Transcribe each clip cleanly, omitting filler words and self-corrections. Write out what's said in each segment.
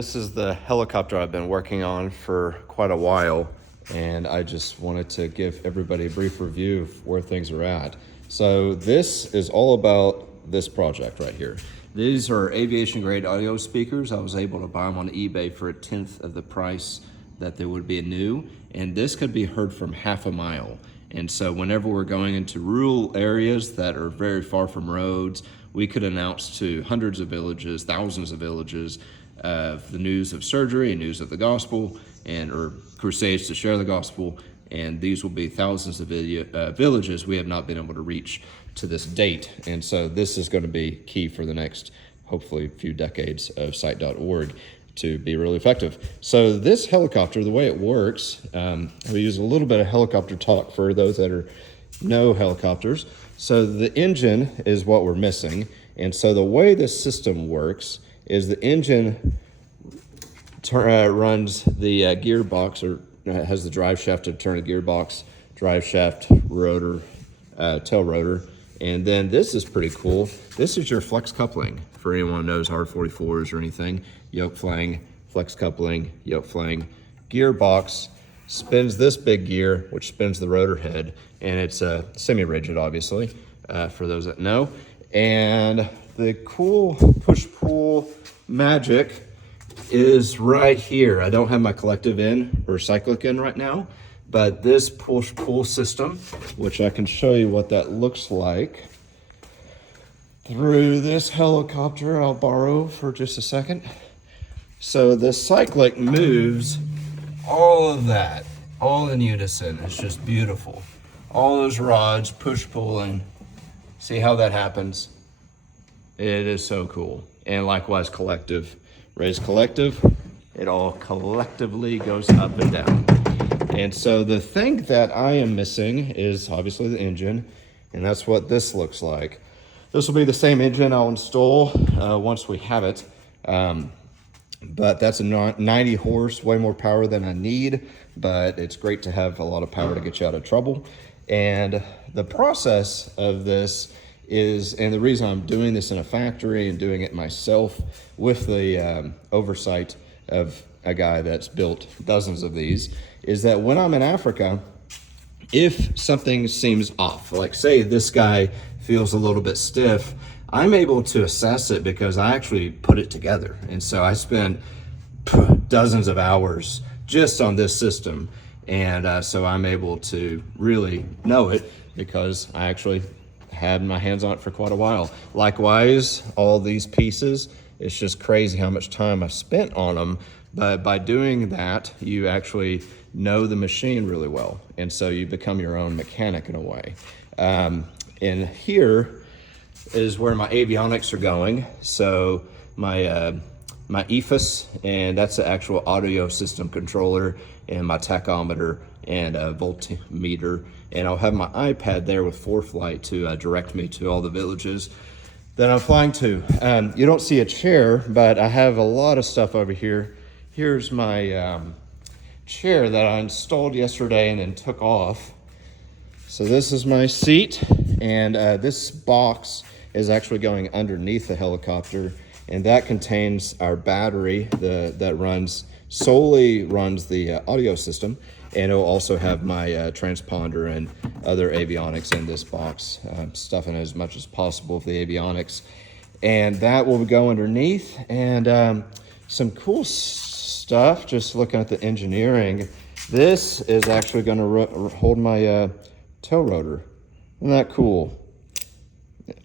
This is the helicopter I've been working on for quite a while, and I just wanted to give everybody a brief review of where things are at. So this is all about this project right here. These are aviation grade audio speakers. I was able to buy them on eBay for 1/10 of the price that they would be new, and this could be heard from half a mile. And so whenever we're going into rural areas that are very far from roads, we could announce to hundreds of villages, thousands of villages, of the news of surgery and news of the gospel, and or crusades to share the gospel. And these will be thousands of villages we have not been able to reach to this date. And so this is going to be key for the next, hopefully, few decades of Sight.org to be really effective. So this helicopter, the way it works, we use a little bit of helicopter talk for those that know helicopters. So the engine is what we're missing. And so the way this system works is the engine runs the gearbox, or has the drive shaft to turn a gearbox, drive shaft, rotor, tail rotor. And then this is pretty cool. This is your flex coupling. For anyone who knows R44s or anything, yoke flang, flex coupling, yoke flang. Gearbox spins this big gear, which spins the rotor head, and it's semi-rigid, obviously, for those that know. And the cool push-pull magic is right here. I don't have my collective in or cyclic in right now, but this push-pull system, which I can show you what that looks like through this helicopter I'll borrow for just a second. So the cyclic moves all of that, all in unison. It's just beautiful. All those rods push-pulling. See how that happens? It is so cool. And likewise collective. Raise collective, it all collectively goes up and down. And so the thing that I am missing is obviously the engine, and that's what this looks like. This will be the same engine I'll install once we have it. But that's a 90 horse, way more power than I need, but it's great to have a lot of power to get you out of trouble. And the process of this is, and the reason I'm doing this in a factory and doing it myself with the oversight of a guy that's built dozens of these, is that when I'm in Africa, if something seems off, like say this guy feels a little bit stiff, I'm able to assess it because I actually put it together. And so I spend dozens of hours just on this system. And so I'm able to really know it because I actually had my hands on it for quite a while. Likewise, all these pieces, it's just crazy how much time I've spent on them. But by doing that, you actually know the machine really well. And so you become your own mechanic in a way. And here is where my avionics are going. So my EFIS, and that's the actual audio system controller, and my tachometer and a voltmeter. And I'll have my iPad there with ForeFlight to direct me to all the villages that I'm flying to. You don't see a chair, but I have a lot of stuff over here. Here's my chair that I installed yesterday and then took off. So this is my seat, and this box is actually going underneath the helicopter, and that contains our battery that solely runs the audio system, and it'll also have my transponder and other avionics in this box, stuffing as much as possible of the avionics. And that will go underneath, and some cool stuff, just looking at the engineering. This is actually gonna hold my tail rotor. Isn't that cool?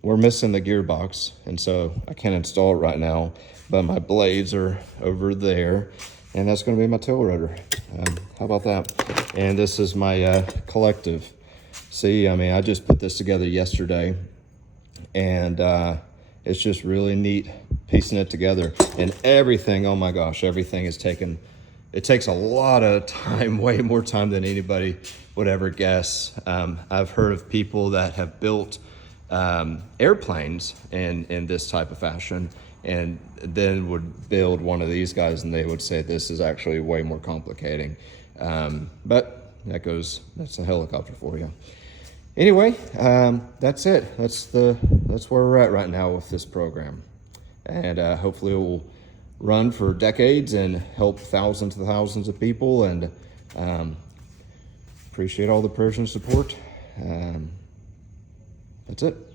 We're missing the gearbox, and so I can't install it right now, but my blades are over there, and that's going to be my tail rotor. How about that? And this is my collective. See, I mean, I just put this together yesterday, and it's just really neat piecing it together. And everything, oh my gosh, everything is taken. It takes a lot of time, way more time than anybody would ever guess. I've heard of people that have built airplanes in this type of fashion, and then would build one of these guys, and they would say this is actually way more complicating. But that's a helicopter for you. Anyway, that's it. That's where we're at right now with this program, and hopefully it will run for decades and help thousands and thousands of people, and appreciate all the prayers and support. That's it.